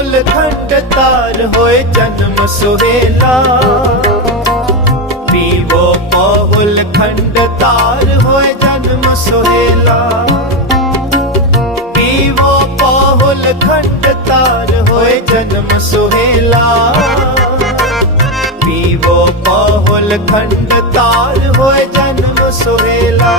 ਕੋਲ ਖੰਡ ਤਾਰ ਹੋਏ ਜਨਮ ਸੁਹੇਲਾ ਪੀਵੋ ਪੌਲ ਖੰਡ ਤਾਰ ਹੋਏ ਜਨਮ ਸੁਹੇਲਾ ਪੀਵੋ ਪੌਲ ਖੰਡ ਤਾਰ ਹੋਏ ਜਨਮ ਸੁਹੇਲਾ ਪੀਵੋ ਪੌਲ ਖੰਡ ਤਾਰ ਹੋਏ ਜਨਮ ਸੁਹੇਲਾ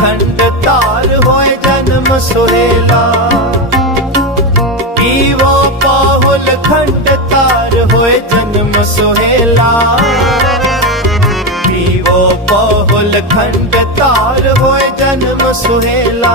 ਖੰਡ ਤਾਰ ਹੋਏ ਜਨਮ ਸੁਹੇਲਾ ਪੀਵੋ ਪਾਹੁਲ ਖੰਡ ਤਾਰ ਹੋਏ ਜਨਮ ਸੁਹੇਲਾ ਪੀਵੋ ਪਾਹੁਲ ਖੰਡ ਤਾਰ ਹੋਏ ਜਨਮ ਸੁਹੇਲਾ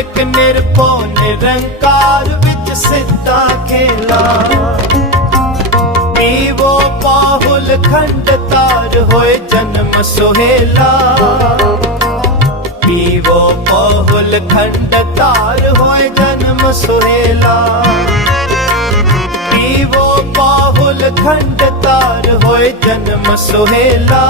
ਨਾਨਕ ਨਿਰਭਉ ਨਿਰੰਕਾਰ ਵਿੱਚ ਸਿੱਧਾ ਖੇਲਾ। ਪੀਵੋ ਪਾਹੁਲ ਖੰਡ ਤਾਰ ਹੋਏ ਜਨਮ ਸੁਹੇਲਾ। ਪੀਵੋ ਪਾਹੁਲ ਖੰਡ ਤਾਰ ਹੋਏ ਜਨਮ ਸੁਹੇਲਾ। ਪੀਵੋ ਪਾਹੁਲ ਖੰਡ ਤਾਰ ਹੋਏ ਜਨਮ ਸੁਹੇਲਾ।